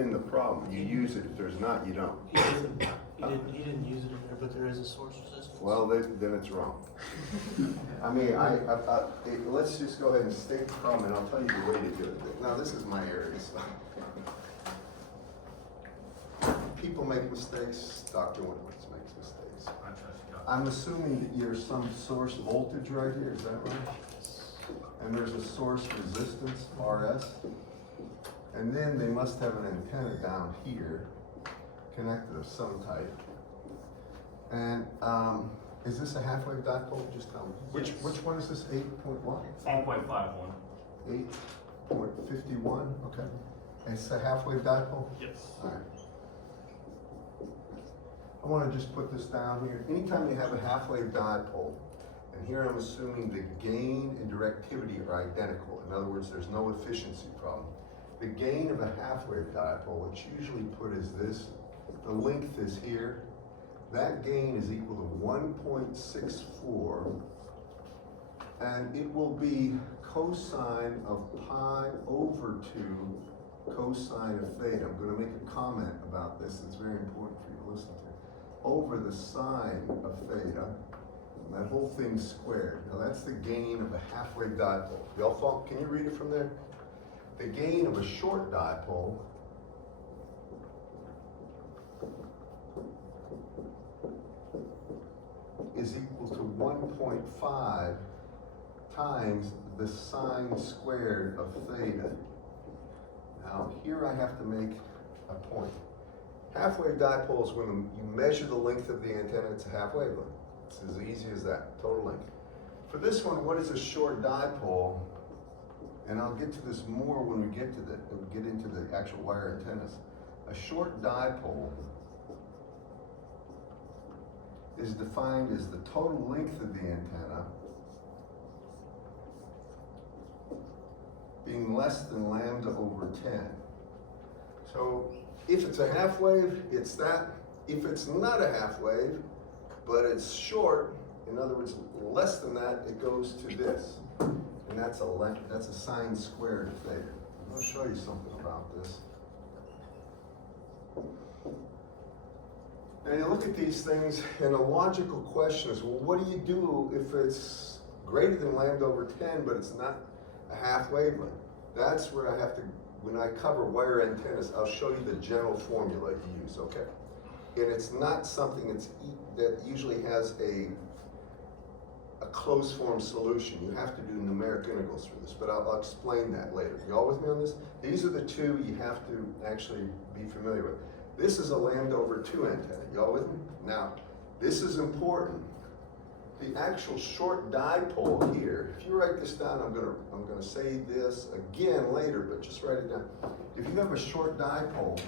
in the problem. You use it. If there's not, you don't. He didn't use it in there, but there is a source resistance. Well, then it's wrong. I mean, let's just go ahead and state the problem, and I'll tell you the way to do it. Now, this is my area, so. People make mistakes. Dr. Winowitz makes mistakes. I'm assuming that there's some source voltage right here, is that right? And there's a source resistance, RS. And then they must have an antenna down here, connected of some type. And is this a half-wave dipole? Just tell me. Which one is this? 8.1? 8.51. 8.51. Okay. It's a half-wave dipole. Yes. All right. I want to just put this down here. Anytime you have a half-wave dipole, and here I'm assuming the gain and directivity are identical. In other words, there's no efficiency problem. The gain of a half-wave dipole, which usually put as this, the length is here. That gain is equal to 1.64, and it will be cosine of pi over 2 cosine of theta. I'm going to make a comment about this. It's very important for you to listen to. Over the sine of theta, and that whole thing's squared. Now that's the gain of a half-wave dipole. Y'all follow? Can you read it from there? The gain of a short dipole is equal to 1.5 times the sine squared of theta. Now here I have to make a point. Half-wave dipole is when you measure the length of the antenna, it's a half wavelength. It's as easy as that, total length. For this one, what is a short dipole? And I'll get to this more when we get into the actual wire antennas. A short dipole is defined as the total length of the antenna being less than lambda over 10. So if it's a half wave, it's that. If it's not a half wave, but it's short, in other words, less than that, it goes to this. And that's a sine squared of theta. I'll show you something about this. Now you look at these things, and a logical question is, well, what do you do if it's greater than lambda over 10, but it's not a half wavelength? That's where I have to, when I cover wire antennas, I'll show you the general formula you use, okay? And it's not something that usually has a closed form solution. You have to do numeric integrals for this, but I'll explain that later. You all with me on this? These are the two you have to actually be familiar with. This is a lambda over 2 antenna. You all with me? Now, this is important. The actual short dipole here, if you write this down, I'm gonna say this again later, but just write it down. If you have a short dipole,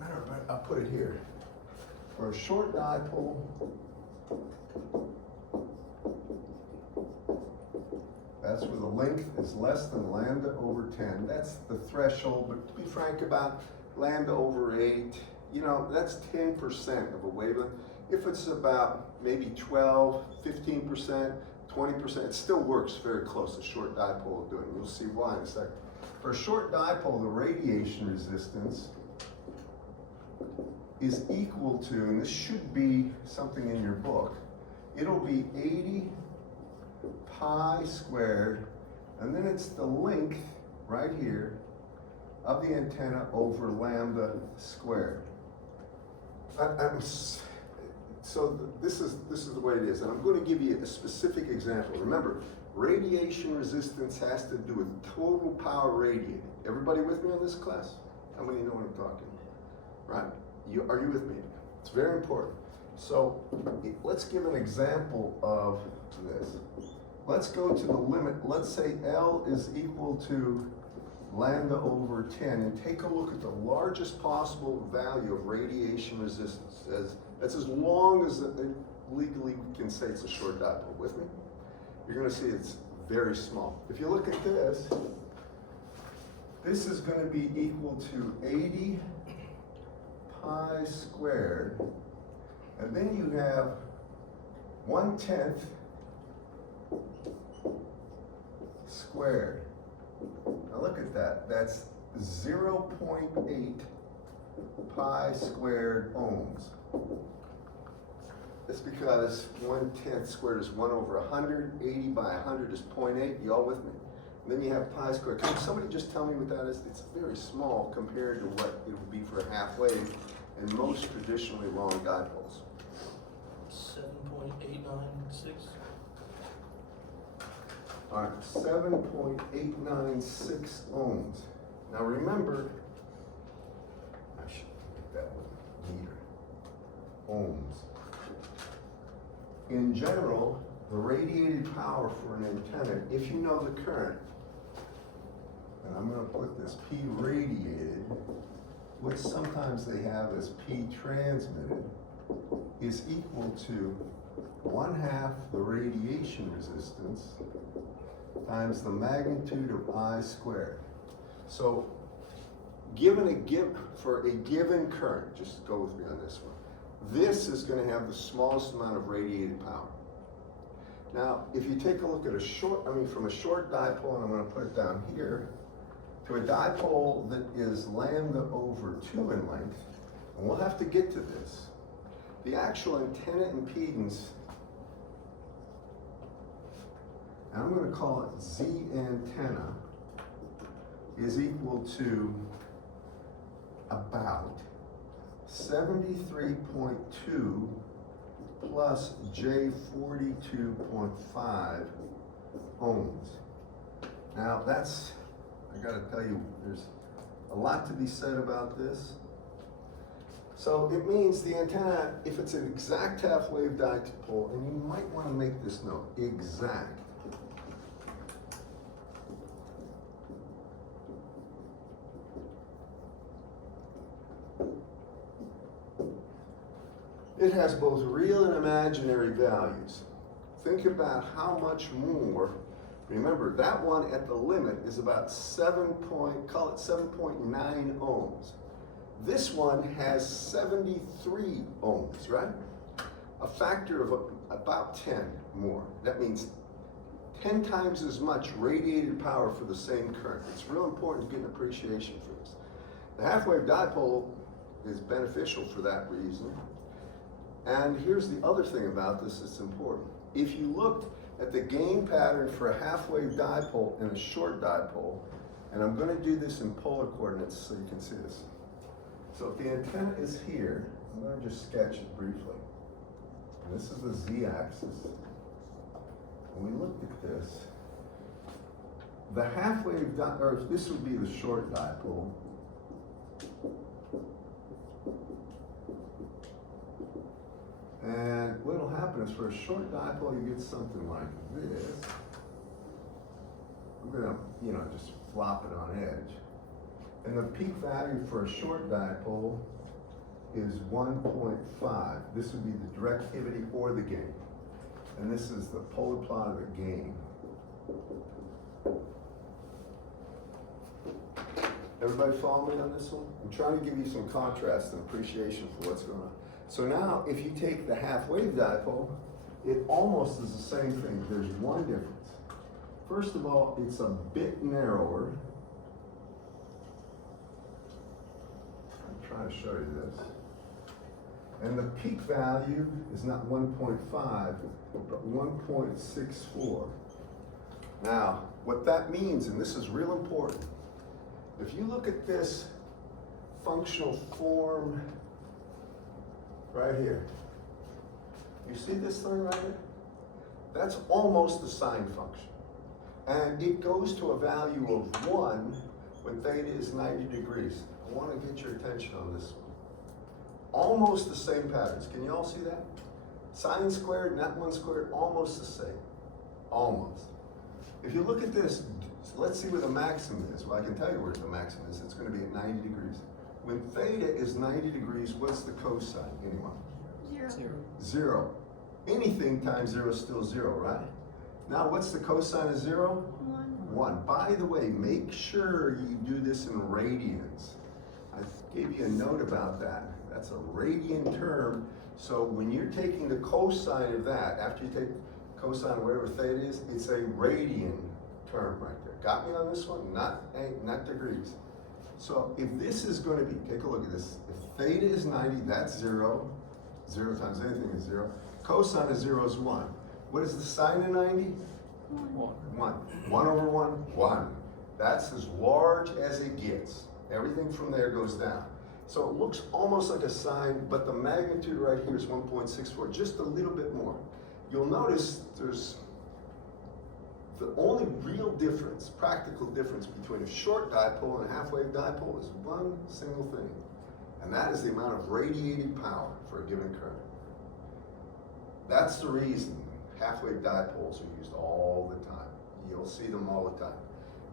matter of fact, I'll put it here. For a short dipole, that's where the length is less than lambda over 10. That's the threshold, but to be frank about lambda over 8, you know, that's 10% of a wavelength. If it's about maybe 12, 15%, 20%, it still works very close. A short dipole will do it. We'll see why in a second. For a short dipole, the radiation resistance is equal to, and this should be something in your book, it'll be 80 pi squared, and then it's the length right here of the antenna over lambda squared. So this is the way it is, and I'm going to give you a specific example. Remember, radiation resistance has to do with total power radiated. Everybody with me on this class? How many know what I'm talking about? Right? Are you with me? It's very important. So let's give an example of this. Let's go to the limit. Let's say L is equal to lambda over 10, and take a look at the largest possible value of radiation resistance. That's as long as legally we can say it's a short dipole. With me? You're going to see it's very small. If you look at this, this is going to be equal to 80 pi squared, and then you have 1/10 squared. Now look at that. 0.8 pi squared ohms. That's because 1/10 squared is 1 over 100, 80 by 100 is 0.8, you all with me? And then you have pi squared. Can somebody just tell me what that is? It's very small compared to what it would be for a half wave in most traditionally long dipoles. 7.896. All right, 7.896 ohms. Now remember, I should make that one meter, ohms. In general, the radiated power for an antenna, if you know the current, and I'm going to put this P radiated, which sometimes they have as P transmitted, is equal to 1/2 the radiation resistance times the magnitude of I squared. So, for a given current, just go with me on this one, this is going to have the smallest amount of radiated power. Now, if you take a look at from a short dipole, and I'm going to put it down here, to a dipole that is lambda over 2 in length, and we'll have to get to this, the actual antenna impedance, and I'm going to call it Z antenna, is equal to about 73.2 plus J42.5 ohms. Now that's, I gotta tell you, there's a lot to be said about this. So it means the antenna, if it's an exact half wave dipole, and you might want to make this note, exact. It has both real and imaginary values. Think about how much more. Remember, that one at the limit is about 7.9 ohms. This one has 73 ohms, right? A factor of about 10 more. That means 10 times as much radiated power for the same current. It's real important to get an appreciation for this. The half-wave dipole is beneficial for that reason. And here's the other thing about this that's important. If you looked at the gain pattern for a half-wave dipole and a short dipole, and I'm going to do this in polar coordinates so you can see this. So if the antenna is here, I'm going to just sketch it briefly. And this is the z-axis. When we looked at this, the half-wave or this would be the short dipole. And what'll happen is for a short dipole, you get something like this. I'm gonna, just flop it on edge. And the peak value for a short dipole is 1.5. This would be the directivity or the gain. And this is the polar plot of the gain. Everybody follow me on this one? I'm trying to give you some contrast and appreciation for what's going on. So now, if you take the half-wave dipole, it almost is the same thing. There's one difference. First of all, it's a bit narrower. I'm trying to show you this. And the peak value is not 1.5, but 1.64. Now, what that means, and this is real important, if you look at this functional form right here, you see this thing right here? That's almost the sine function. And it goes to a value of 1 when theta is 90 degrees. I want to get your attention on this one. Almost the same patterns. Can you all see that? Sine squared and that 1 squared, almost the same. Almost. If you look at this, let's see where the maximum is. Well, I can tell you where the maximum is. It's going to be at 90 degrees. When theta is 90 degrees, what's the cosine? Anyone? 0. 0. Anything times 0 is still 0, right? Now, what's the cosine of 0? 1. By the way, make sure you do this in radians. I gave you a note about that. That's a radian term. So when you're taking the cosine of that, after you take cosine of whatever theta is, it's a radian term right there. Got me on this one? Not degrees. So if this is going to be, take a look at this. If theta is 90, that's 0. 0 times anything is 0. Cosine of 0 is 1. What is the sine of 90? 1. 1. 1 over 1, 1. That's as large as it gets. Everything from there goes down. So it looks almost like a sine, but the magnitude right here is 1.64, just a little bit more. You'll notice there's the only real difference, practical difference between a short dipole and a half-wave dipole is one single thing, and that is the amount of radiated power for a given current. That's the reason half-wave dipoles are used all the time. You'll see them all the time.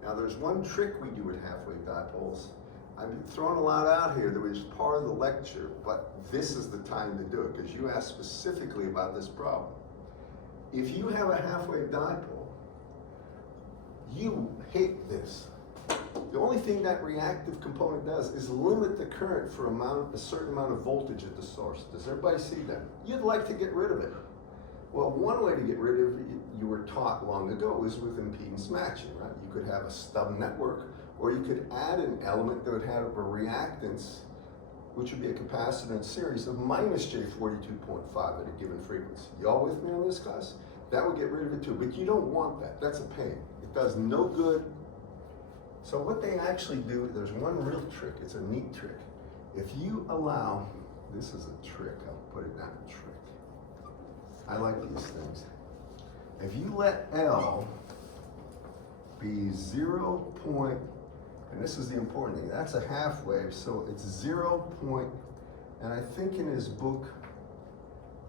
Now there's one trick we do with half-wave dipoles. I'm throwing a lot out here that was part of the lecture, but this is the time to do it because you asked specifically about this problem. If you have a half-wave dipole, you hate this. The only thing that reactive component does is limit the current for a certain amount of voltage at the source. Does everybody see that? You'd like to get rid of it. Well, one way to get rid of it, you were taught long ago, is with impedance matching, right? You could have a stub network, or you could add an element that would have a reactance, which would be a capacitor in series of minus J42.5 at a given frequency. Y'all with me on this, class? That would get rid of it too, but you don't want that. That's a pain. It does no good. So what they actually do, there's one real trick. It's a neat trick. If you allow, this is a trick, I'll put it down, a trick. I like these things. If you let L be 0. And this is the important thing, that's a half wave, so it's 0. And I think in his book,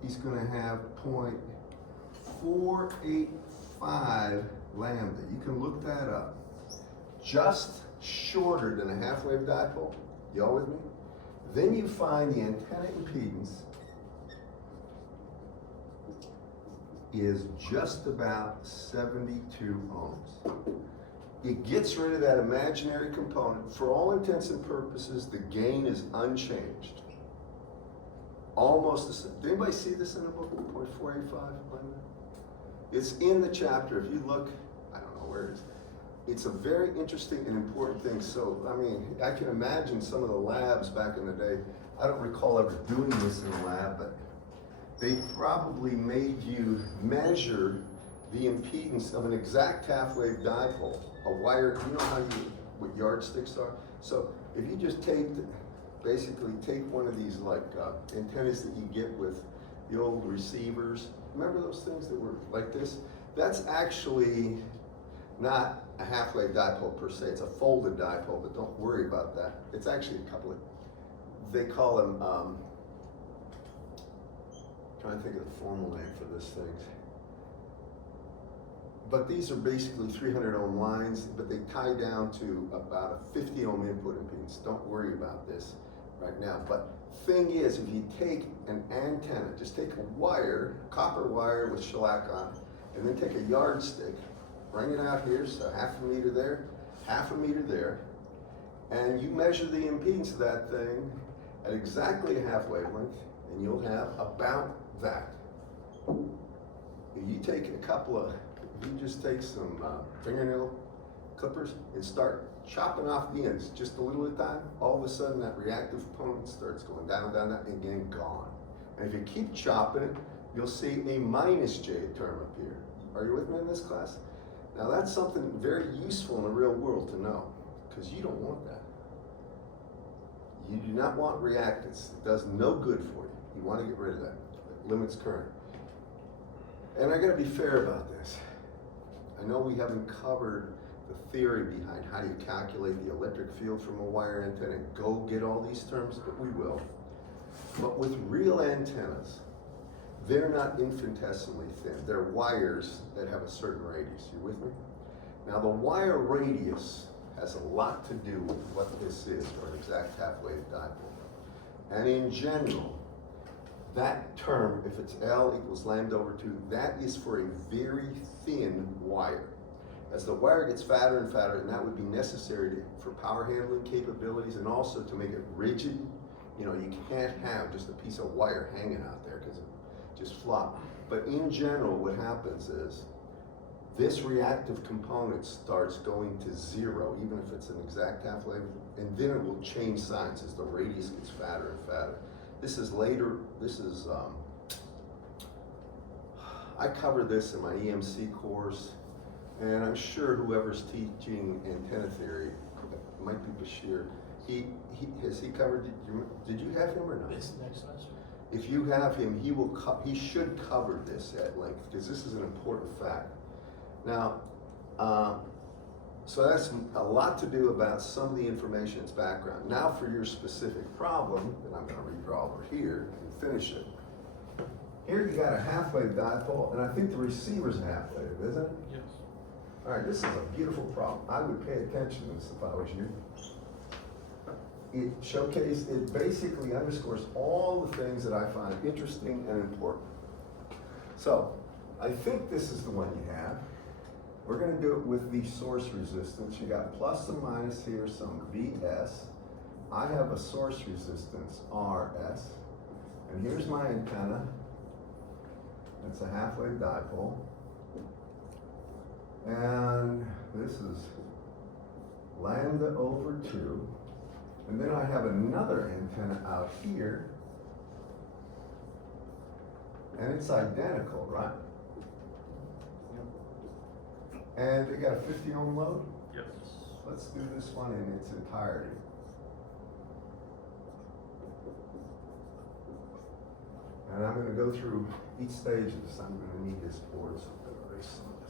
he's gonna have 0.485 lambda. You can look that up. Just shorter than a half wave dipole. Y'all with me? Then you find the antenna impedance is just about 72 ohms. It gets rid of that imaginary component. For all intents and purposes, the gain is unchanged. Almost the same. Did anybody see this in the book, 0.485? It's in the chapter. If you look, I don't know where it is. It's a very interesting and important thing. So, I mean, I can imagine some of the labs back in the day. I don't recall ever doing this in a lab, but they probably made you measure the impedance of an exact half-wave dipole. A wire, you know what yardsticks are? So if you just basically take one of these like antennas that you get with the old receivers. Remember those things that were like this? That's actually not a half-wave dipole per se. It's a folded dipole, but don't worry about that. It's actually a couple of, they call them, trying to think of the formal name for this thing. But these are basically 300 ohm lines, but they tie down to about a 50 ohm input impedance. Don't worry about this right now. But thing is, if you take an antenna, just take a wire, copper wire with shellac on it, and then take a yardstick, bring it out here, so half a meter there, half a meter there, and you measure the impedance of that thing at exactly a half wavelength, and you'll have about that. If you take a couple of, if you just take some fingernail clippers and start chopping off the ends just a little at a time, all of a sudden that reactive component starts going down, down, down, and again gone. And if you keep chopping it, you'll see a minus J term appear. Are you with me in this class? Now that's something very useful in the real world to know, because you don't want that. You do not want reactance. It does no good for you. You want to get rid of that. It limits current. And I gotta be fair about this. I know we haven't covered the theory behind how do you calculate the electric field from a wire antenna. Go get all these terms, but we will. But with real antennas, they're not infinitesimally thin. They're wires that have a certain radius. You with me? Now the wire radius has a lot to do with what this is, or an exact half-wave dipole. And in general, that term, if it's L equals lambda over 2, that is for a very thin wire. As the wire gets fatter and fatter, and that would be necessary for power handling capabilities and also to make it rigid. You know, you can't have just a piece of wire hanging out there because it just flop. But in general, what happens is this reactive component starts going to 0, even if it's an exact half-life, and then it will change signs as the radius gets fatter and fatter. This is later, I cover this in my EMC course, and I'm sure whoever's teaching antenna theory, it might be Bashir, has he covered, did you have him or not? It's next semester. If you have him, he should cover this at length, because this is an important fact. Now, so that's a lot to do about some of the information, its background. Now for your specific problem, and I'm gonna redraw over here and finish it. Here you got a half-wave dipole, and I think the receiver's a half-wave, isn't it? Yes. All right, this is a beautiful problem. I would pay attention to this if I was you. It basically underscores all the things that I find interesting and important. So, I think this is the one you have. We're gonna do it with the source resistance. You got plus and minus here, some Vs. I have a source resistance, Rs. And here's my antenna. It's a half-wave dipole. And this is lambda over 2. And then I have another antenna out here. And it's identical, right? And they got a 50 ohm load? Yes. Let's do this one in its entirety. And I'm going to go through each stage of this. I'm going to need this board, so I'm going to erase some of this.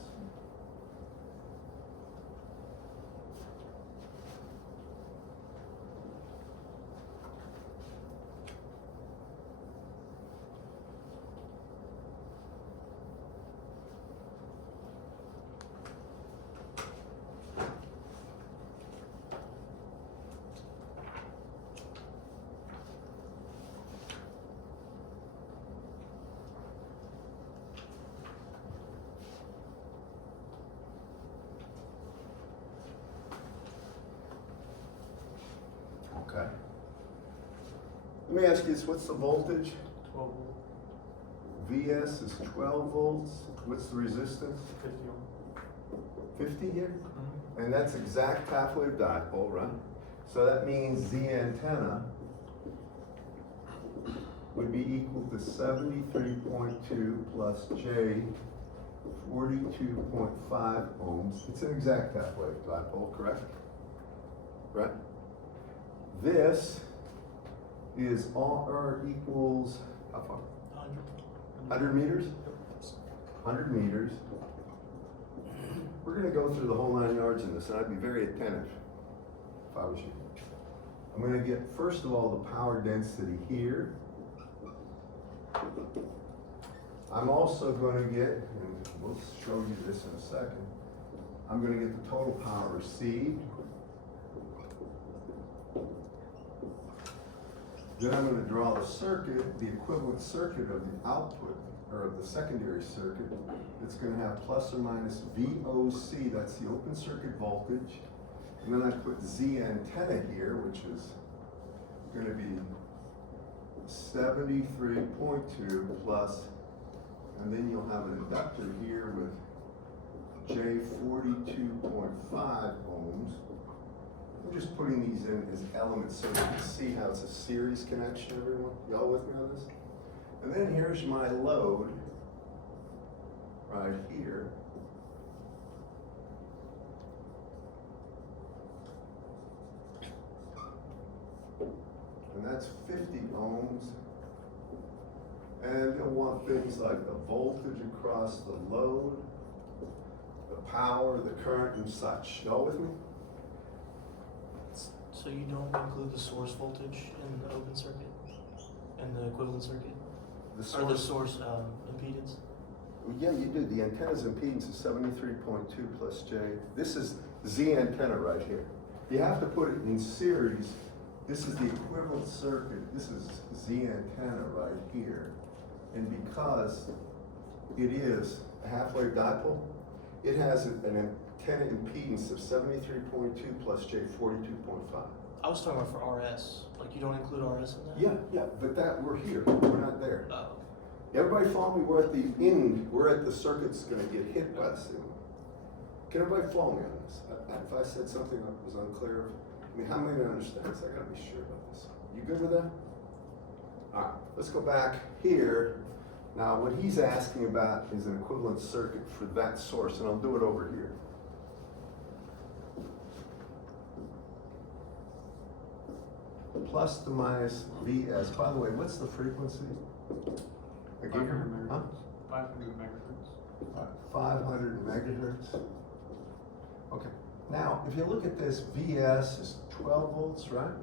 Okay. Let me ask you this, what's the voltage? 12 volt, Vs is 12 volts. What's the resistance? 50 ohm. 50 here? Mm-hmm. And that's exact half-wave dipole, right? So that means the antenna would be equal to 73.2 plus J 42.5 ohms. It's an exact half-wave dipole, correct? Right? This is R equals, how far? 100 meters? 100 meters. We're gonna go through the whole 9 yards in this, and I'd be very attentive if I was you. I'm gonna get, first of all, the power density here. I'm also gonna get, and we'll show you this in a second, I'm gonna get the total power received. Then I'm going to draw the circuit, the equivalent circuit of the output, or of the secondary circuit. It's going to have plus or minus VOC, that's the open circuit voltage. And then I put Z antenna here, which is going to be 73.2 plus, and then you'll have an inductor here with J 42.5 ohms. I'm just putting these in as elements so you can see how it's a series connection, everyone. Y'all with me on this? And then here's my load right here. And that's 50 ohms. And you'll want things like the voltage across the load, the power, the current, and such. Y'all with me? So you don't include the source voltage in the open circuit and the equivalent circuit? Or the source impedance? Yeah, you do. The antenna's impedance is 73.2 plus J. This is Z antenna right here. You have to put it in series. This is the equivalent circuit. This is Z antenna right here. And because it is a half-wave dipole, it has an antenna impedance of 73.2 plus J 42.5. I was talking about for RS. Like you don't include RS in that? Yeah, but we're here. We're not there. Oh. Everybody follow me? We're at the end. We're at the circuit's going to get hit by the signal. Can everybody follow me on this? If I said something that was unclear, I mean, how many understands? I gotta be sure about this. You good with that? All right, let's go back here. Now, what he's asking about is an equivalent circuit for that source, and I'll do it over here. Plus to minus Vs. By the way, what's the frequency? 500 megahertz. Huh? 500 megahertz. 500 megahertz. Okay. Now, if you look at this, Vs is 12 volts, right?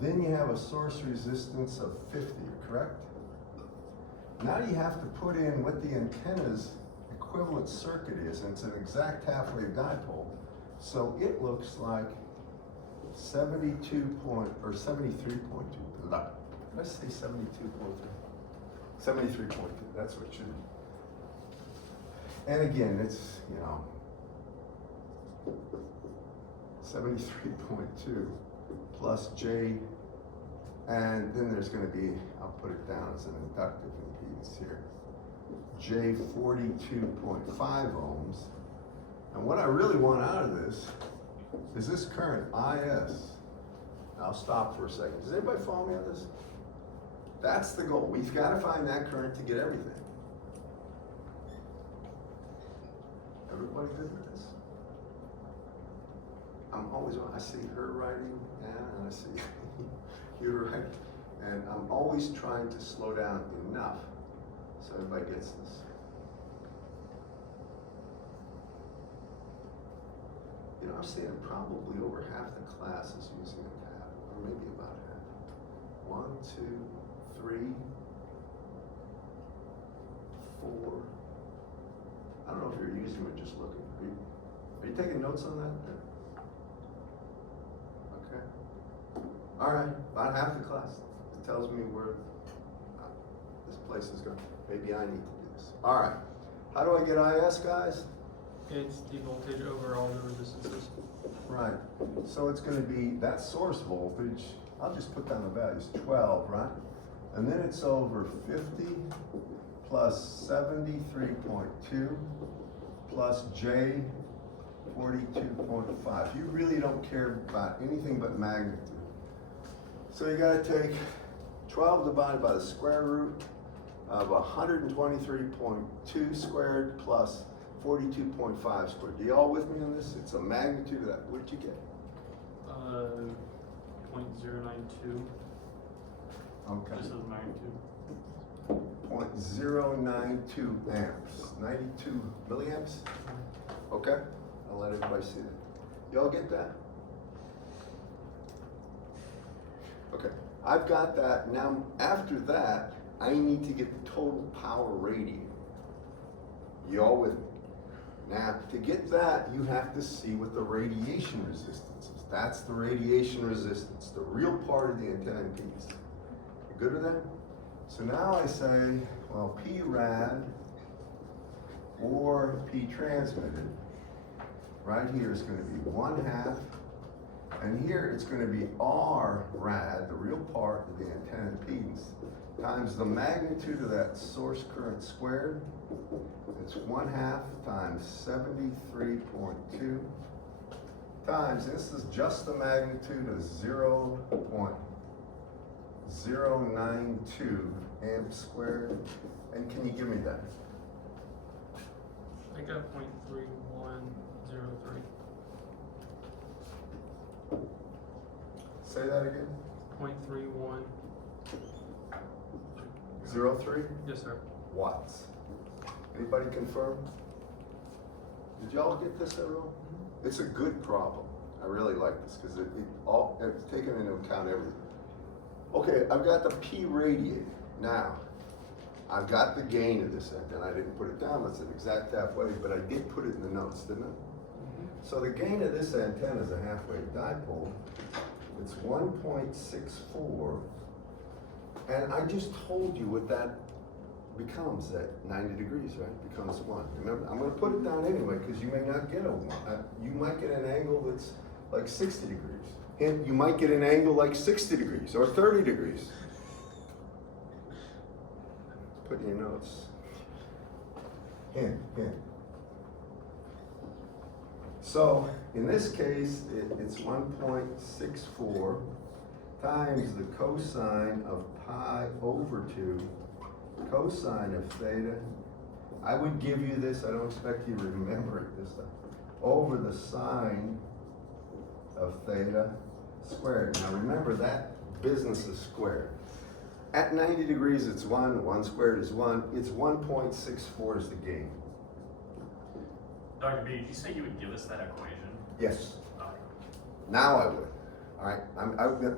Then you have a source resistance of 50, correct? Now you have to put in what the antenna's equivalent circuit is, and it's an exact half-wave dipole. So it looks like 73.2. Did I say 72.3? 73.2, that's what it should be. And again, it's, 73.2 plus J, and then there's going to be, I'll put it down as an inductive impedance here, J 42.5 ohms. And what I really want out of this is this current IS. I'll stop for a second. Does anybody follow me on this? That's the goal. We've got to find that current to get everything. Everybody good with this? I'm always, I see her writing, and I see you writing, and I'm always trying to slow down enough so everybody gets this. I'm seeing probably over half the class is using a tab, or maybe about half. 1, 2, 3, 4. I don't know if you're using or just looking. Are you taking notes on that? Okay. All right, about half the class. It tells me where this place is going. Maybe I need to do this. All right. How do I get IS, guys? It's the voltage over all the resistances. Right. So it's going to be that source voltage. I'll just put down the values, 12, right? And then it's over 50 plus 73.2 plus J 42.5. You really don't care about anything but magnitude. So you got to take 12 divided by the square root of 123.2 squared plus 42.5 squared. Are you all with me on this? It's a magnitude of that. What did you get? 0.092. Okay. Just as magnitude. 0.092 amps. 92 milliamps? Okay. I'll let everybody see that. Y'all get that? Okay. I've got that. Now, after that, I need to get the total power radiated. You all with me? Now, to get that, you have to see what the radiation resistance is. That's the radiation resistance, the real part of the antenna impedance. You good with that? So now I say, well, P rad or P transmitted, right here is going to be 1/2, and here it's going to be R rad, the real part of the antenna impedance, times the magnitude of that source current squared. It's 1/2 times 73.2 times, this is just the magnitude of 0.092 amps squared. And can you give me that? I got 0.3103. Say that again. 0.3103. Yes, sir. Watts. Anybody confirm? Did y'all get this at all? It's a good problem. I really like this because it's taken into account everything. Okay, I've got the P radiated. Now, I've got the gain of this antenna. I didn't put it down, it's an exact half-wave, but I did put it in the notes, didn't I? So the gain of this antenna is a half-wave dipole. It's 1.64. And I just told you what that becomes at 90 degrees, right? Becomes 1. Remember, I'm going to put it down anyway because you may not get a 1. You might get an angle that's like 60 degrees. And you might get an angle like 60 degrees or 30 degrees. Put in your notes. Hint. So in this case, it's 1.64 times the cosine of pi over 2 cosine of theta. I would give you this, I don't expect you to remember it this time, over the sine of theta squared. Now remember, that business is squared. At 90 degrees, it's 1, 1 squared is 1, it's 1.64 is the gain. Dr. B, did you say you would give us that equation? Yes, Okay. now I would. All right,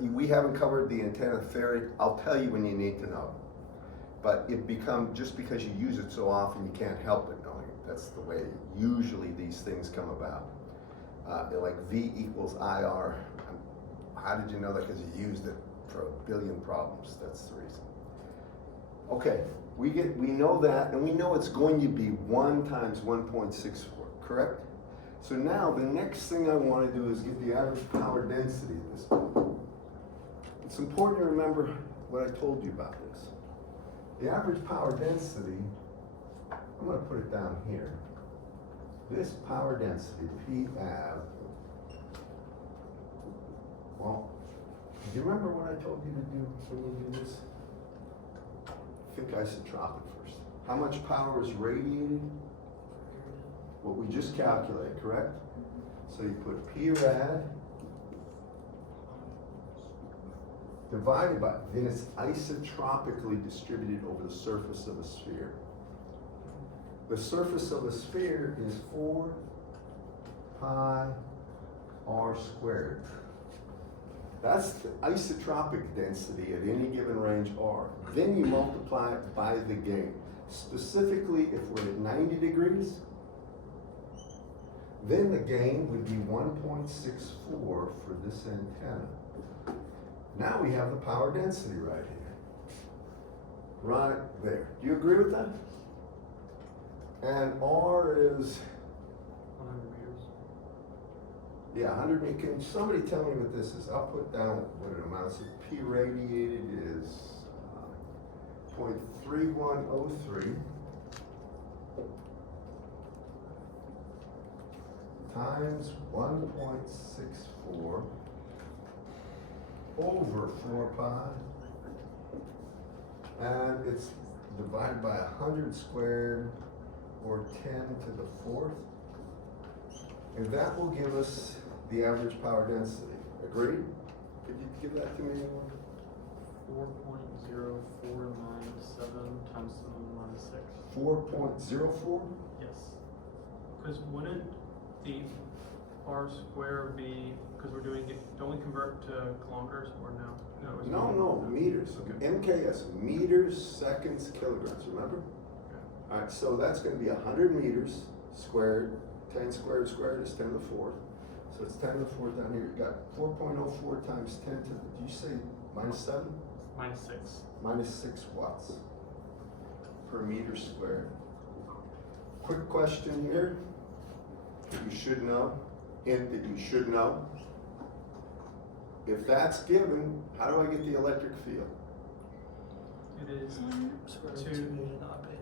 we haven't covered the antenna theory. I'll tell you when you need to know. But it becomes, just because you use it so often, you can't help it knowing it. That's the way usually these things come about. They're like V equals IR. How did you know that? Because you used it for a billion problems. That's the reason. Okay, we know that, and we know it's going to be 1 times 1.64, correct? So now the next thing I want to do is get the average power density at this point. It's important to remember what I told you about this. The average power density, I'm going to put it down here. This power density, PAV, well, do you remember what I told you to do when you do this? Think isotropic first. How much power is radiated? What we just calculated, correct? So you put P rad divided by, then it's isotropically distributed over the surface of a sphere. The surface of a sphere is 4 pi r squared. That's the isotropic density at any given range r. Then you multiply it by the gain. Specifically, if we're at 90 degrees, then the gain would be 1.64 for this antenna. Now we have the power density right here. Right there. Do you agree with that? And R is, 100 meters. yeah, 100 meters. Can somebody tell me what this is? I'll put down what it amounts to. P radiated is 0.3103 times 1.64 over 4 pi, and it's divided by 100 squared, or 10 to the 4th, and that will give us the average power density. Agreed? Could you give that to me anyone? 4.0497 times 10 to the minus 6. 4.04? Yes. Because wouldn't the r square be, because we're doing it, don't we convert to kilometers or no? It's No, meters. Okay. MKS, meters, seconds, kilograms, remember? Okay. All right, so that's going to be 100 meters squared. 10 squared squared is 10 to the 4th. So it's 10 to the 4th down here. You got 4.04 times 10 to, did you say minus 7? Minus 6. Minus 6 watts per meter squared. Quick question here that you should know, hint that you should know. If that's given, how do I get the electric field? It is Square root Two. 2 beta not beta.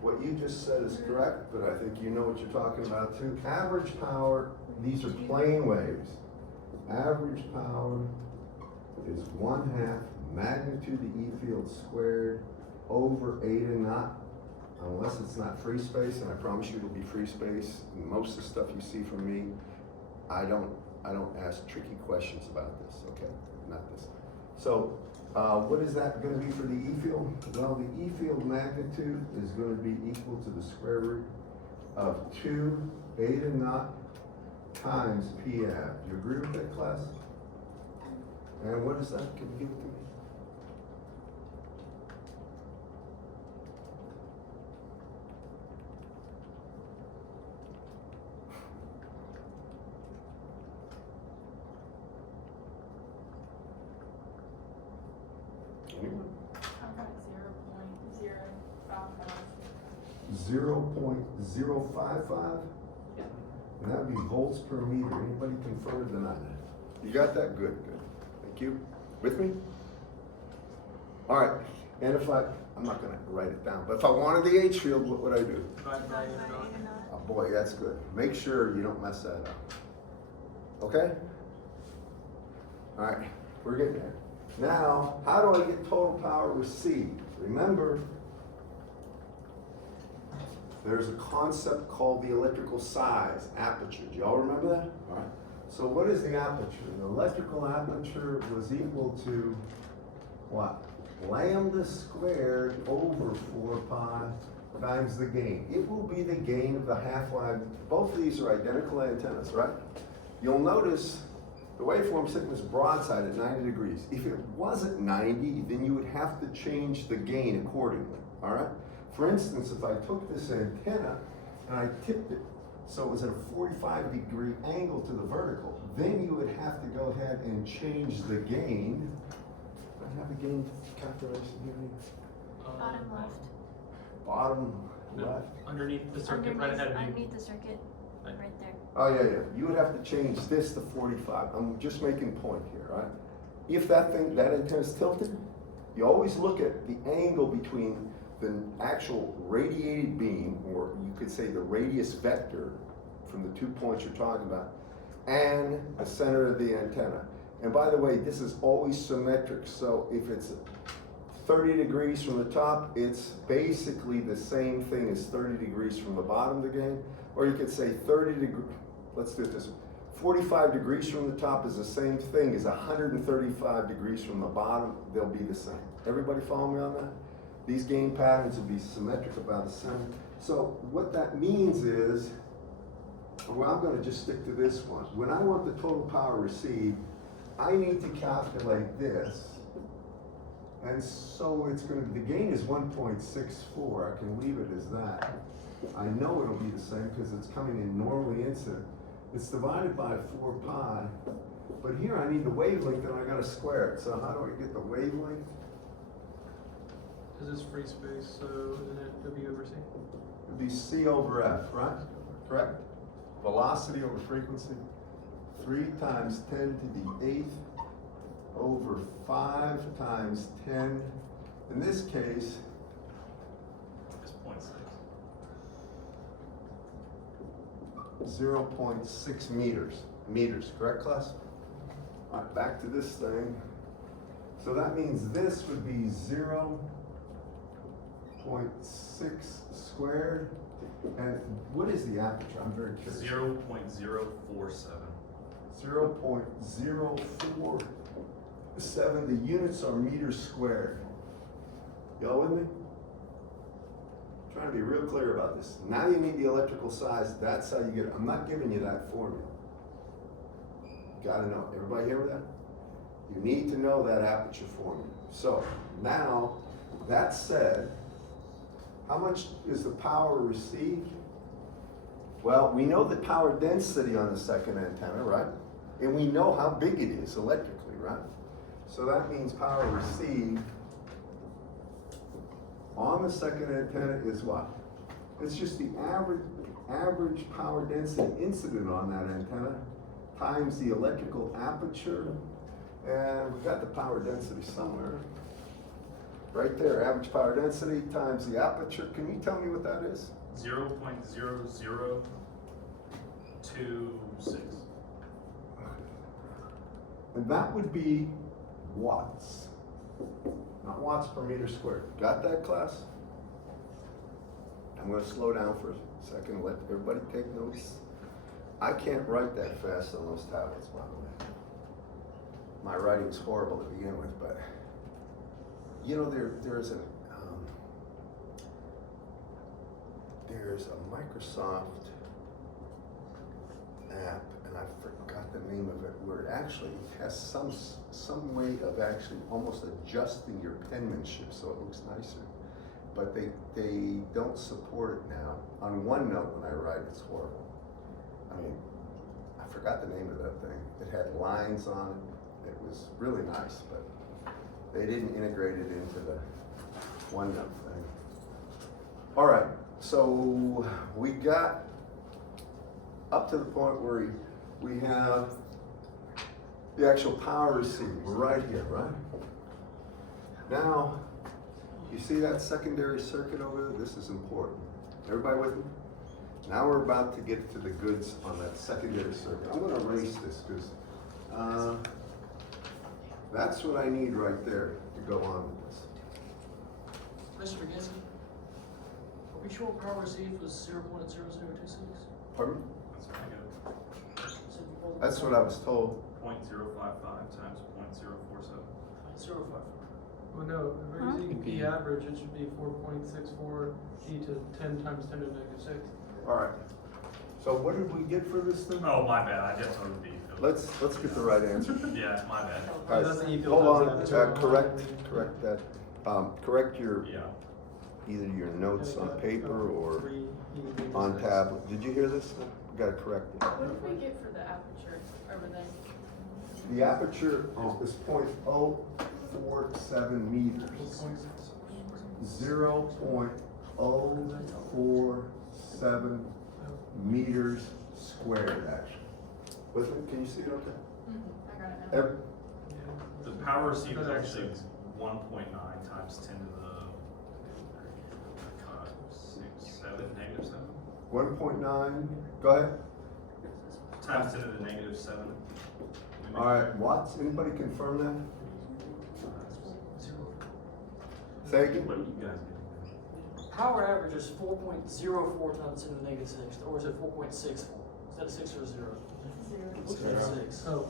What you just said is correct, but I think you know what you're talking about too. Average power, these are plane waves. Average power is 1/2 magnitude of E field squared over eta naught, unless it's not free space, and I promise you it'll be free space. Most of the stuff you see from me, I don't ask tricky questions about this, okay? Not this. So, what is that going to be for the E field? Well, the E field magnitude is going to be equal to the square root of 2 eta naught times P ab. Do you agree with that, class? And what is that? Can you give it to me? Anyone? I've got 0.055. 0.055? Yeah. And that would be volts per meter. Anybody confirm or deny that? You got that? Good, good. Thank you. With me? All right. And if I'm not gonna write it down, but if I wanted the H field, what would I do? Divide by 8 or not. Oh boy, that's good. Make sure you don't mess that up. Okay? All right, we're getting there. Now, how do I get total power received? Remember, there's a concept called the electrical size, aperture. Do y'all remember that? All right. So what is the aperture? The electrical aperture was equal to what? Lambda squared over 4 pi times the gain. It will be the gain of the half-line. Both of these are identical antennas, right? You'll notice the waveform sitting is broadside at 90 degrees. If it wasn't 90, then you would have to change the gain accordingly, all right? For instance, if I took this antenna and I tipped it so it was at a 45-degree angle to the vertical, then you would have to go ahead and change the gain. Do I have a gain calculation here? Bottom left. Bottom No, left? underneath the circuit, right ahead of you. Underneath the circuit, right there. Oh, yeah, yeah. You would have to change this to 45. I'm just making a point here, right? If that antenna is tilted, you always look at the angle between the actual radiated beam, or you could say the radius vector from the 2 points you're talking about, and the center of the antenna. And by the way, this is always symmetric. So if it's 30 degrees from the top, it's basically the same thing as 30 degrees from the bottom of the gain. Or you could say 30 degrees, let's do it this way. 45 degrees from the top is the same thing as 135 degrees from the bottom. They'll be the same. Everybody follow me on that? These gain patterns will be symmetric about the center. So what that means is, well, I'm gonna just stick to this one. When I want the total power received, I need to calculate this. And so it's gonna, the gain is 1.64. I can leave it as that. I know it'll be the same because it's coming in normally incident. It's divided by 4 pi, but here I need the wavelength and I gotta square it. So how do I get the wavelength? This is free space, so isn't it W over C? It'd be C over F, right? Correct? Velocity over frequency. 3 times 10 to the 8th over 5 times 10. In this case, It's 0.6. 0.6 meters. Meters, correct, class? All right, back to this thing. So that means this would be 0.6 squared. And what is the aperture? I'm very curious. 0.047. 0.047. The units are meters squared. Y'all with me? Trying to be real clear about this. Now you need the electrical size. That's how you get it. I'm not giving you that formula. You gotta know. Everybody hear that? You need to know that aperture formula. So now, that said, how much is the power received? Well, we know the power density on the second antenna, right? And we know how big it is electrically, right? So that means power received on the second antenna is what? It's just the average power density incident on that antenna times the electrical aperture, and we've got the power density somewhere. Right there, average power density times the aperture. Can you tell me what that is? 0.0026. And that would be watts, not watts per meter squared. Got that, class? I'm going to slow down for a second, let everybody take notes. I can't write that fast on those tablets, by the way. My writing is horrible to begin with, but you know, there's a Microsoft app, and I forgot the name of it, where it actually has some way of actually almost adjusting your penmanship so it looks nicer. But they don't support it now. On OneNote, when I write, it's horrible. I mean, I forgot the name of that thing. It had lines on it. It was really nice, but they didn't integrate it into the OneNote thing. All right, so we got up to the point where we have the actual power received. We're right here, right? Now, You see that secondary circuit over there? This is important. Everybody with me? Now we're about to get to the goods on that secondary circuit. I'm gonna erase this because that's what I need right there to go on with this. Mr. Baginski, are we sure power received was 0.0026? Pardon me? That's pretty good. That's what I was told. 0.055 times 0.047. 0.05. Well, no, if we're using P average, it should be 4.64 e to 10 times 10 to the negative 6. All right. So what did we get for this thing? Oh, my bad, I definitely would be. Let's get the right answer. Yeah, my bad. All That's the right, E-field hold on, times that. correct that. Correct your, Yeah. either your notes on paper or 3 e to the negative on 6. tablet. Did you hear this? You gotta correct it. What did we get for the aperture over there? The aperture is 0.047 meters. 0.047 meters squared, actually. With me, can you see it okay? I got it now. Every- The power received is actually 1.9 times 10 to the 7. 1.9, go ahead. Times 10 to the negative 7. All right, Watts, anybody confirm that? Say again? What do you guys get? Power average is 4.04 times 10 to the negative 6, or is it 4.64? Is that a 6 or a 0? It's a zero. Looks like a 6. Oh,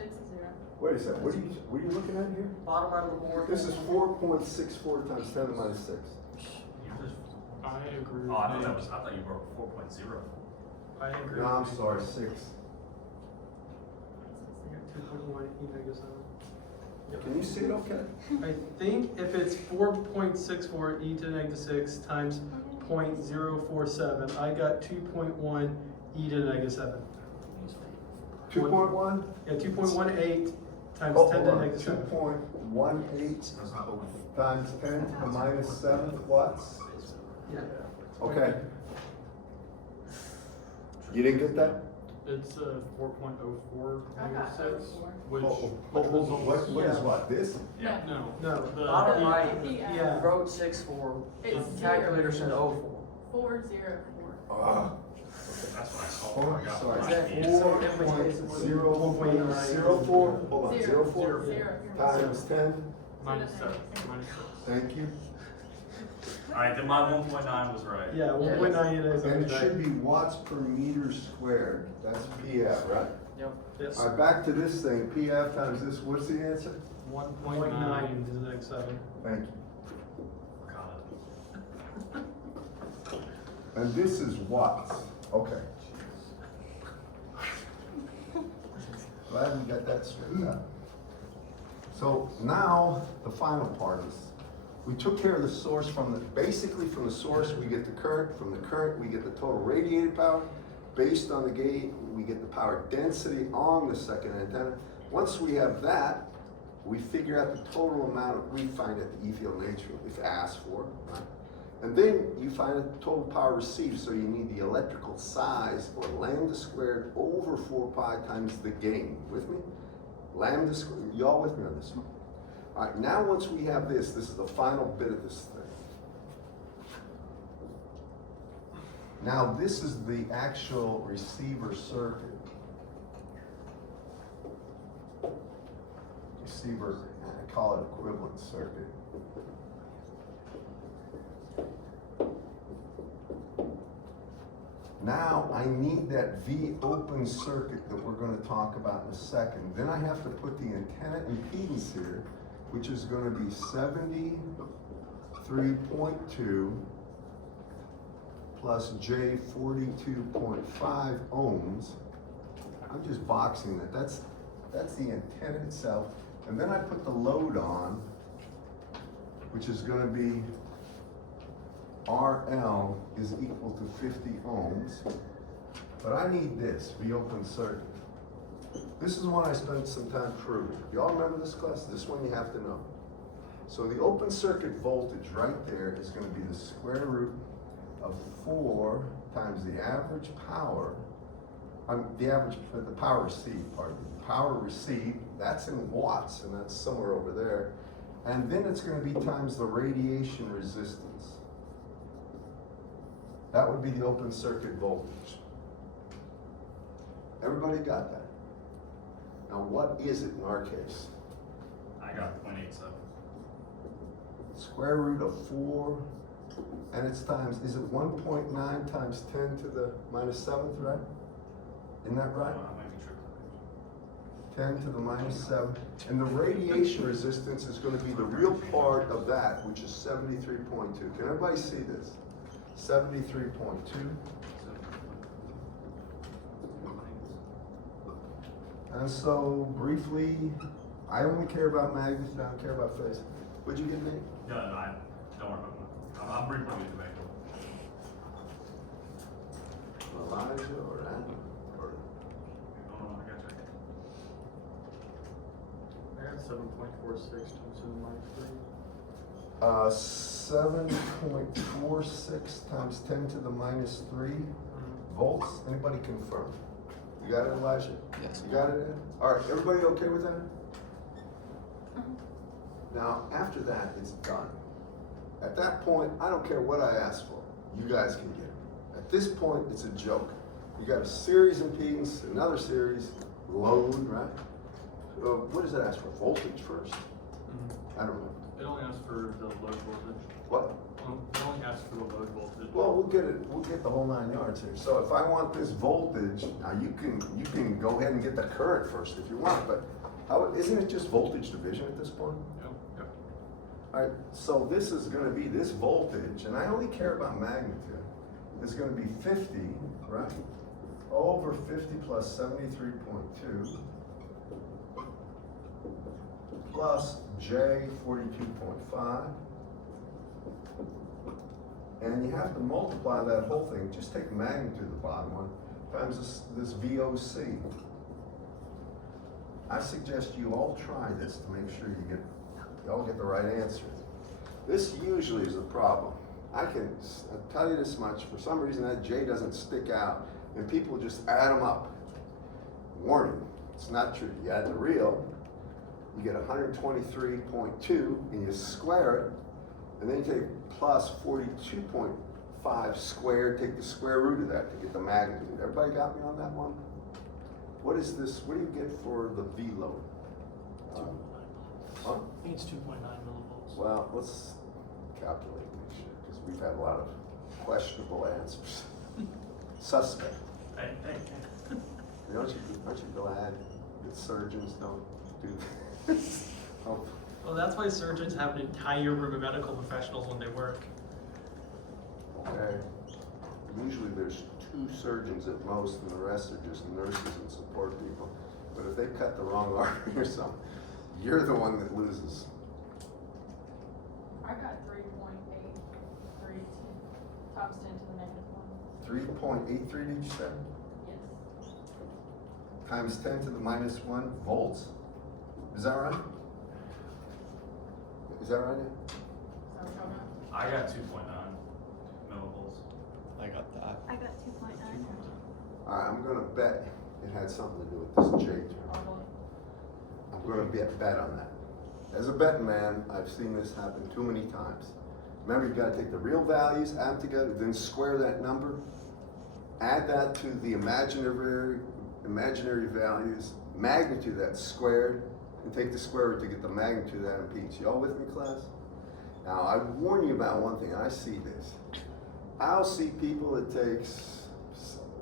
It's a zero. Wait a second, what are you looking at here? Bottom right of the board. This is 4.64 times 10 to the minus 6. I agree with Oh, I thought Nate. I thought you wrote 4.0. I agree. No, I'm with Nate. sorry, 6. I got 2.1 e negative 7. Can you see it okay? I think if it's 4.64 e to the negative 6 times 0.047, I got 2.1 e to the negative 7. 2.1? Yeah, 2.18 times Oh, 10 to hold the on, negative 7. 2.18 That's not what we. times 10 to the minus 7 watts? Yeah. Okay. You didn't get that? It's 4.04 I got negative 6, 04. which Hold on, what is Yeah. what, this? Yeah. No, no. The Bottom E- right, Yeah. wrote 6.4. It's The calculator said 0.4. 404. Ah, That's what I saw. hold I on, got sorry. Is that it. 4.04, hold on, 04 Zero. times 10, minus 7. Minus 6. thank you. Alright, then my 1.9 was right. Yeah, 1.9 e negative 7. And it should be watts per meter squared, that's PF, right? Yep. Yes. All right, back to this thing, PF times this, what's the answer? 1.9 to the negative 7. Thank you. Got it. And this is watts, okay. Glad we got that straightened out. So now, the final part is, we took care of the source basically from the source, we get the current, from the current, we get the total radiated power. Based on the gate, we get the power density on the second antenna. Once we have that, we figure out the total amount we find at the E-field nature, if asked for, right? And then you find the total power received, so you need the electrical size, or lambda squared over 4 pi times the gain. With me? Lambda squared, y'all with me on this one? All right, now once we have this is the final bit of this thing. Now this is the actual receiver circuit. Receiver, I call it equivalent circuit. Now I need that V open circuit that we're going to talk about in a second. Then I have to put the antenna impedance here, which is going to be 73.2 plus J 42.5 ohms. I'm just boxing that. That's the antenna itself. And then I put the load on, which is going to be RL is equal to 50 ohms. But I need this, V open circuit. This is one I spent some time proving. Y'all remember this class? This one you have to know. So the open circuit voltage right there is going to be the square root of 4 times the average power, the power received, pardon me. Power received, that's in watts, and that's somewhere over there. And then it's gonna be times the radiation resistance. That would be the open circuit voltage. Everybody got that? Now what is it in our case? I got 0.87. Square root of 4, and it's times, is it 1.9 times 10 to the minus 7th, right? Isn't that right? I might be tripping. 10 to the minus 7. And the radiation resistance is going to be the real part of that, which is 73.2. Can everybody see this? 73.2. And so, briefly, I only care about magnitude, I don't care about phase. What'd you get, Nate? No, I don't worry about that. I'm briefly going to make Elijah or Adam? Or I got you. I got 7.46 times 10 minus 3. 7.46 times 10 to the minus 3 volts. Anybody confirm? You got it, Elijah? Yes. You got it, Ed? All right, everybody okay with that? Now, after that, it's done. At that point, I don't care what I ask for. You guys can get it. At this point, it's a joke. You got a series impedance, another series, load, right? What does that ask for? Voltage first? I don't know. It only asks for the load voltage. What? It only asks for the load voltage. Well, we'll get the whole 9 yards here. So if I want this voltage, now you can go ahead and get the current first if you want, but isn't it just voltage division at this point? Yep. All right, so this is gonna be this voltage, and I only care about magnitude. It's gonna be 50, right? Over 50 plus 73.2 plus J 42.5. And you have to multiply that whole thing, just take the magnitude of the bottom one, times this VOC. I suggest you all try this to make sure you all get the right answer. This usually is a problem. I'll tell you this much, for some reason that J doesn't stick out, and people just add them up. Warning, it's not true. You add the real, you get 123.2, and you square it, and then you take plus 42.5 squared, take the square root of that to get the magnitude. Everybody got me on that one? What is this? What do you get for the V load? Huh? I think it's 2.9 millivolts. Well, let's calculate this shit, because we've had a lot of questionable answers. Suspect. Hey. Aren't you glad that surgeons don't do this? Oh. Well, that's why surgeons have an entire room of medical professionals when they work. Okay. Usually there's 2 surgeons at most, and the rest are just nurses and support people. But if they cut the wrong artery or something, you're the one that loses. I got 3.832 times 10 to the negative 1. 3.83, did you say? Yes. Times 10 to the minus 1 volts? Is that right? Is that right? So y'all got I got 2.9 millivolts. I got that. I got 2.9. All right, I'm gonna bet it had something to do with this J term. all I'm gonna bet on that. As a betting man, I've seen this happen too many times. Remember, you gotta take the real values, add them together, then square that number, add that to the imaginary values, magnitude that's squared, and take the square root to get the magnitude of that impedance. You all with me, class? Now, I warn you about one thing, I see this. I'll see people that takes,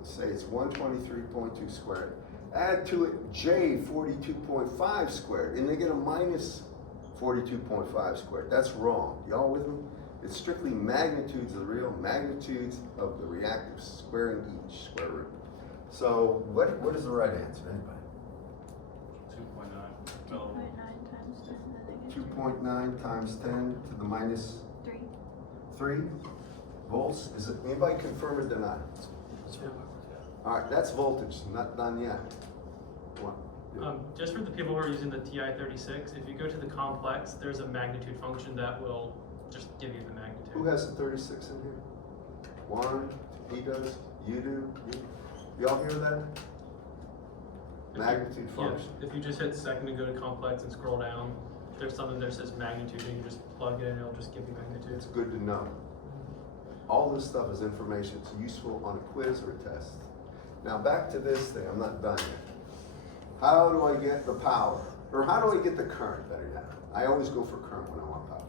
say it's 123.2 squared, add to it J 42.5 squared, and they get a minus 42.5 squared. That's wrong. Y'all with me? It's strictly magnitudes of the real, magnitudes of the reactive, squaring each square root. So what is the right answer, anybody? 2.9 2.9 millivolts. times 10 to the negative 2.9 times 10 to the minus 3. 3 volts. Is it, anybody confirm or deny? That's what I got. All right, that's voltage, not done yet. What? Just for the people who are using the TI-36, if you go to the complex, there's a magnitude function that will just give you the magnitude. Who has the 36 in here? Warren, he does, you do, y'all hear that? If you- Magnitude Yeah, function. if you just hit second and go to complex and scroll down, there's something that says magnitude, and you just plug it in, it'll just give you magnitude. It's good to know. All this stuff is information. It's useful on a quiz or a test. Now back to this thing. I'm not done yet. How do I get the power? Or how do I get the current, better yet? I always go for current when I want power.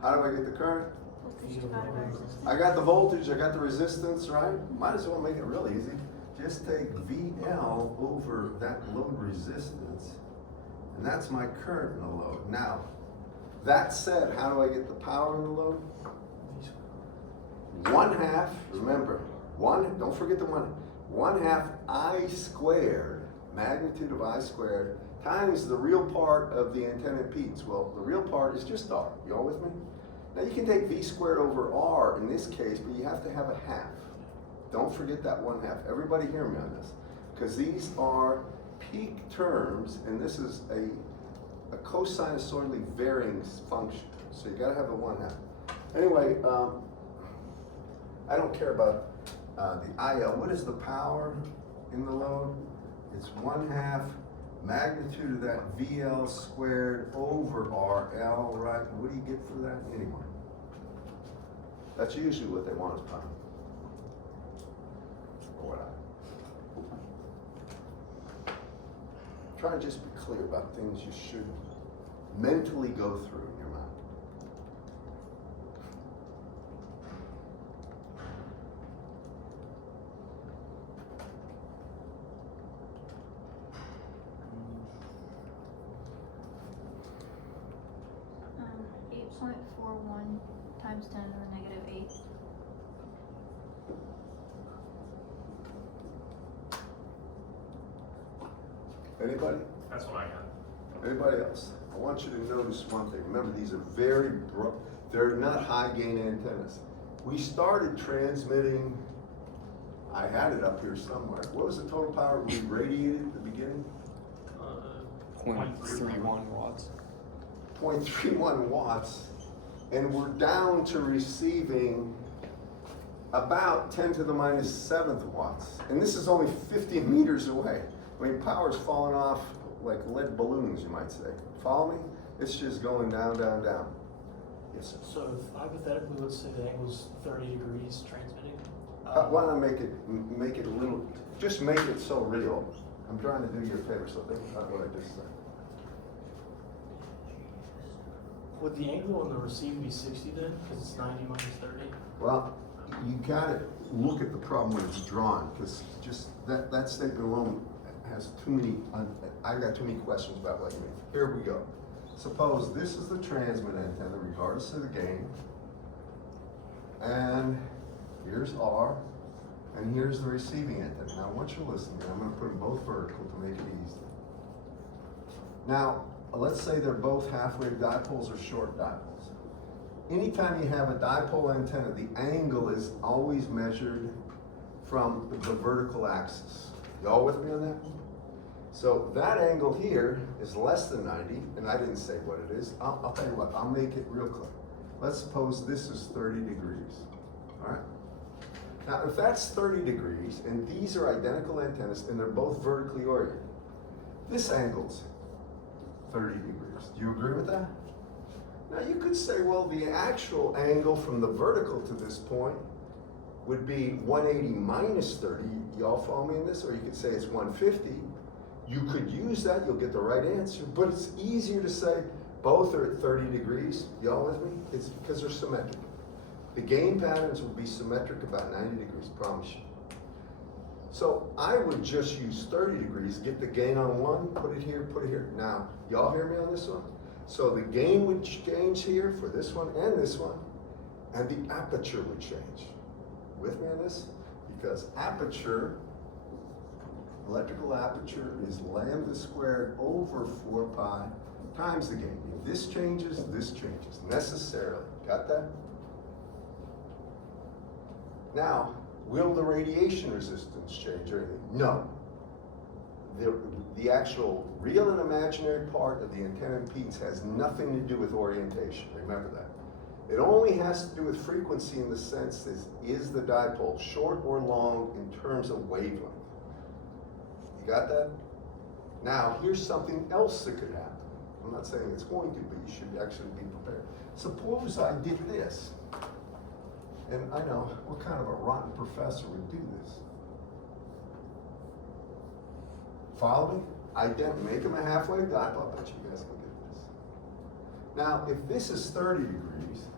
How do I get the current? Voltage divided by resistance. I got the voltage, I got the resistance, right? Might as well make it real easy. Just take VL over that load resistance, and that's my current in the load. Now, that said, how do I get the power in the load? 1/2, remember, don't forget the 1/2 I squared, magnitude of I squared, times the real part of the antenna impedance. Well, the real part is just R. You all with me? Now you can take V squared over R in this case, but you have to have a half. Don't forget that 1/2. Everybody hear me on this. Because these are peak terms, and this is a cosinusoidally varying function. So you gotta have the 1/2. Anyway, I don't care about the IL. What is the power in the load? It's 1/2 magnitude of that VL squared over RL, right? What do you get for that anyway? That's usually what they want is power. Or what try to just be clear about things you should mentally go through in your mind. Um, 8.41 times 10 to the negative 8. Anybody? That's what I got. Anybody else? I want you to notice one thing. Remember, these are they're not high gain antennas. We started transmitting, I had it up here somewhere. What was the total power we radiated at the beginning? 0.31 watts. 0.31 watts. And we're down to receiving about 10 to the minus 7th watts. And this is only 50 meters away. I mean, power's falling off like lead balloons, you might say. Follow me? It's just going down, down, down. Yes, sir. So if hypothetically, let's say the angle's 30 degrees transmitting. Why don't I make it a little, just make it so real. I'm trying to do you a favor, so think about what I just said. Would the angle on the receive be 60 then? Because it's 90 minus 30? Well, you gotta look at the problem when it's drawn, because just that statement alone has too many, I've got too many questions about what you mean. Here we go. Suppose this is the transmit antenna, regardless of the gain. And here's R, and here's the receiving antenna. Now I want you to listen, I'm gonna put them both vertical to make it easy. Now, let's say they're both half-wave dipoles or short dipoles. Anytime you have a dipole antenna, the angle is always measured from the vertical axis. Y'all with me on that? So that angle here is less than 90, and I didn't say what it is. I'll tell you what, I'll make it real clear. Let's suppose this is 30 degrees, all right? Now, if that's 30 degrees, and these are identical antennas, and they're both vertically oriented, this angle's 30 degrees. Do you agree with that? Now you could say, well, the actual angle from the vertical to this point would be 180 minus 30. Y'all follow me in this? Or you could say it's 150. You could use that, you'll get the right answer, but it's easier to say both are at 30 degrees. Y'all with me? It's because they're symmetric. The gain patterns will be symmetric about 90 degrees, promise you. So I would just use 30 degrees, get the gain on one, put it here, put it here. Now, y'all hear me on this one? So the gain would change here for this one, and the aperture would change. With me on this? Because aperture, electrical aperture is lambda squared over 4 pi times the gain. If this changes, necessarily. Got that? Now, will the radiation resistance change or anything? No. The actual real and imaginary part of the antenna impedance has nothing to do with orientation. Remember that. It only has to do with frequency in the sense that is the dipole short or long in terms of wavelength. You got that? Now, here's something else that could happen. I'm not saying it's going to, but you should actually be prepared. Suppose I did this. And I know, what kind of a rotten professor would do this? Follow me? Make them a halfway dot, I bet you guys can get this. Now, if this is 30 degrees,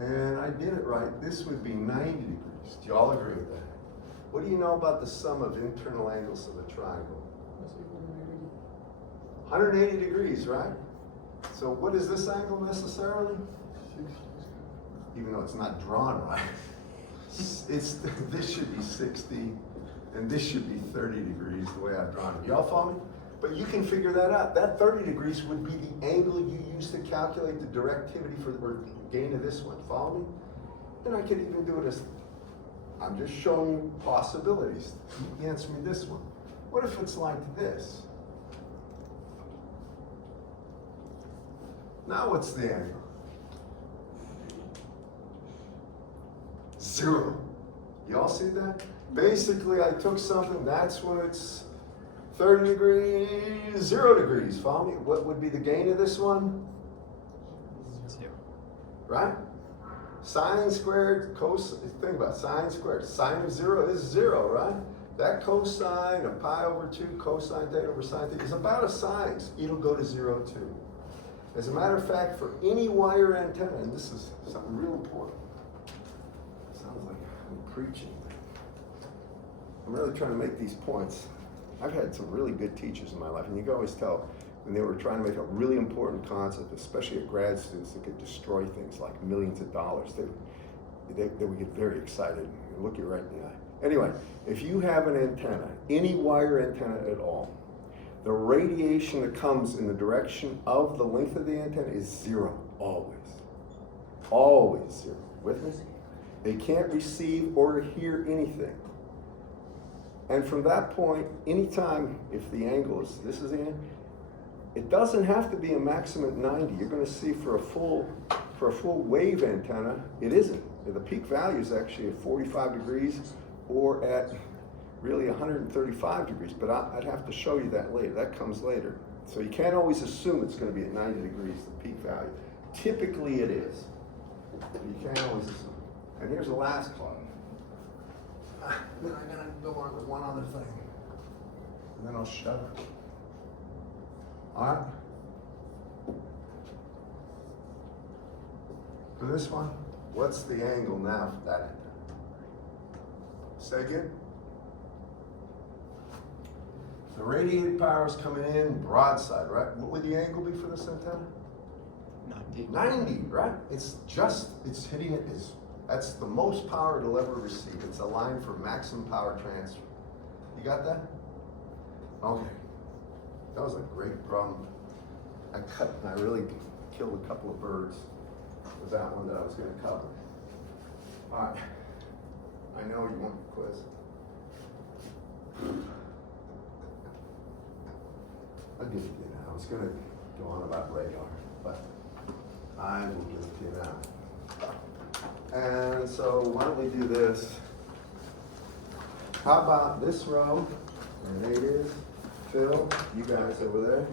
and I did it right, this would be 90 degrees. Do you all agree with that? What do you know about the sum of internal angles of a triangle? 180 degrees, right? So what is this angle necessarily? Even though it's not drawn right. This should be 60, and this should be 30 degrees the way I've drawn it. Y'all follow me? But you can figure that out. That 30 degrees would be the angle you use to calculate the directivity or gain of this one. Follow me? Then I could even do it as, I'm just showing you possibilities. You answer me this one. What if it's like this? Now what's the angle? 0. Y'all see that? Basically, I took something, that's when it's 30 degrees, 0 degrees. Follow me? What would be the gain of this one? 0. Right? Sine squared, cosine, think about it, sine squared. Sine of 0 is 0, right? That cosine of pi over 2 cosine theta over sine theta is about a sine. It'll go to 0 too. As a matter of fact, for any wire antenna, and this is something real important. Sounds like I'm preaching. I'm really trying to make these points. I've had some really good teachers in my life, and you can always tell when they were trying to make a really important concept, especially at grad students that could destroy things like millions of dollars, they would get very excited and look you right in the eye. Anyway, if you have an antenna, any wire antenna at all, the radiation that comes in the direction of the length of the antenna is 0, always. Always 0. With me? They can't receive or hear anything. And from that point, anytime, if the angle is, this is the end, it doesn't have to be a maximum at 90. You're going to see for a full wave antenna, it isn't. The peak value is actually at 45 degrees or at really 135 degrees, but I'd have to show you that later. That comes later. So you can't always assume it's going to be at 90 degrees, the peak value. Typically it is. You can't always assume. And here's the last part. Then I'm going to go on to one other thing. And then I'll shut up. All right? For this one, what's the angle now for that antenna? Say again? The radiated power is coming in broadside, right? What would the angle be for this antenna? 90, right? It's hitting it, that's the most power it'll ever receive. It's a line for maximum power transfer. You got that? Okay. That was a great problem. I really killed a couple of birds with that one that I was going to cover. All right. I know you want the quiz. I'll give it to you now. I was going to go on about radar, but I will give it to you now. And so why don't we do this? How about this row? And there it is. Phil, you guys over there.